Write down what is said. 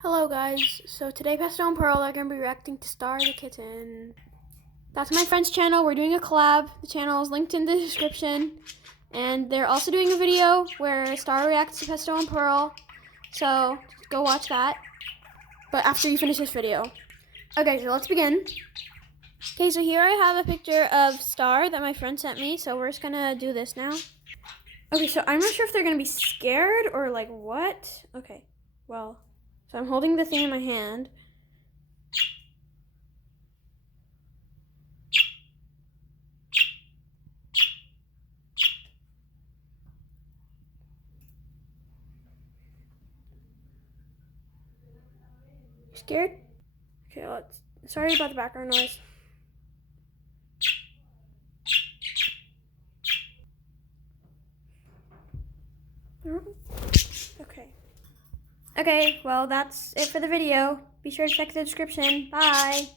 Hello guys, so today Pesto and Pearl are going to be reacting to Star the Kitten. That's my friend's channel. We're doing a collab. The channel is linked in the description. And they're also doing a video where Star reacts to Pesto and Pearl. So go watch that. But after you finish this video. Okay, so let's begin. Okay, so here I have a picture of Star that my friend sent me. So we're just going to do this now. Okay, so I'm not sure if they're going to be scared or like what. Okay, well... So I'm holding the thing in my hand. Scared? Okay, sorry about the background noise. Okay, well that's it for the video. Be sure to check the description. Bye!